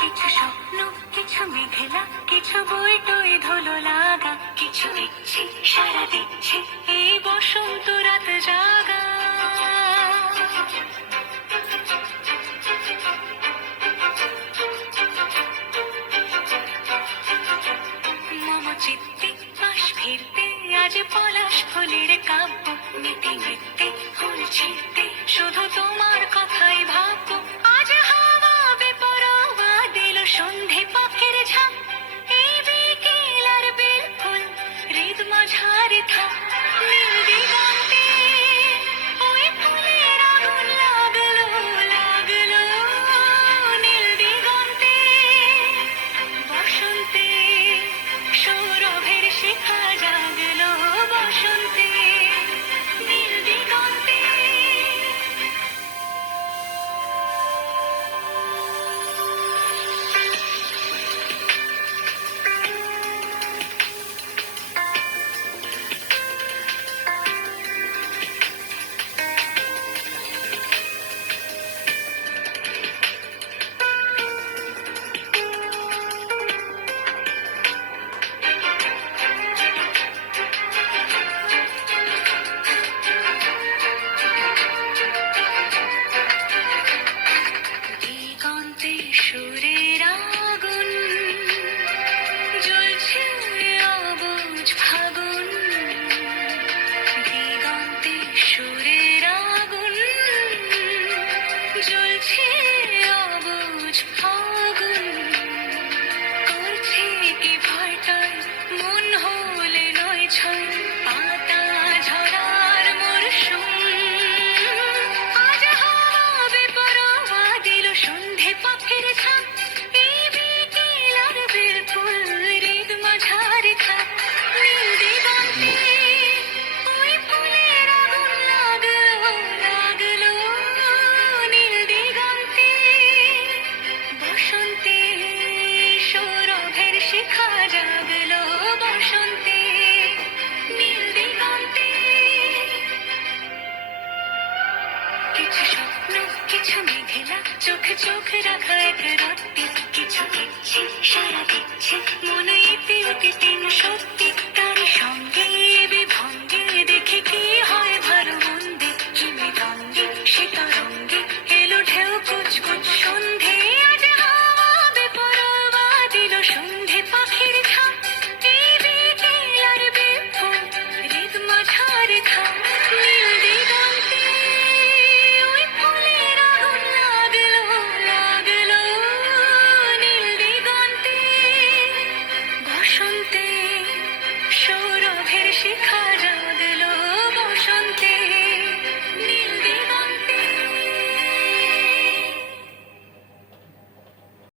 কিছু স্বপ্ন, কিছু মেঘলা, কিছু বই টই ধুলো লাগা, কিছু ইচ্ছে সারা দিচ্ছে এই বসন্ত রাত জাগা। মম চিত্তে পাশ ফিরতে আজ পলাশ ফুলের কাব্য, নিতে নিতে ফুল ছিঁড়তে শুধু তোমার কথাই ভাববো। আজ হাওয়া বেপরোয়া দিল সন্ধে পাখির ঝাঁক, এই বিকেল আর বেলফুল হৃদ মাঝারে থাক। নীল দিগন্তে ওই ফুলের আগুন লাগলো লাগলো, নীল দিগন্তে বসন্তে সৌরভের শিখা জাগলো, বসন্তে নীল দিগন্তে। দিগন্তে সুরের আগুন জ্বলছে অবুঝ ফাগুন, দিগন্তে সুরের আগুন জ্বলছে অবুঝ ফাগুন। করছে কি ভয়টায় মন হলে নয় ছয়, পাতা ঝরার মরশুম। আজ হাওয়া বেপরোয়া দিল সন্ধে পাখির ঝাঁক, এই বিকেল আর বেলফুল হৃদ মাঝারে থাক। নীল দিগন্তে ওই ফুলের আগুন লাগলো লাগলো, নীল দিগন্তে বসন্তে সৌরভের শিখা জাগলো, বসন্তে নীল দিগন্তে। কিছু স্বপ্ন, কিছু মেঘলা, চোখে চোখ রাখা এক রাত্রি, কিছু ইচ্ছে সারা দিচ্ছে মনে এতে ওতে তিন সত্যি। তার সঙ্গে বিভঙ্গে দেখে কি হয় ভালো মন্দে, হিমে দ্বন্দ্বে সে তরঙ্গে এলো ঢেউ কুচকুচ সন্ধে। আজ হাওয়া বেপরোয়া দিল সন্ধে পাখির ঝাঁক, এই বিকেল আর বেফুল হৃদ মাঝারে থাক। নীল দিগন্তে ওই ফুলের আগুন লাগলো লাগলো, নীল দিগন্তে বসন্তে সৌরভের শিখা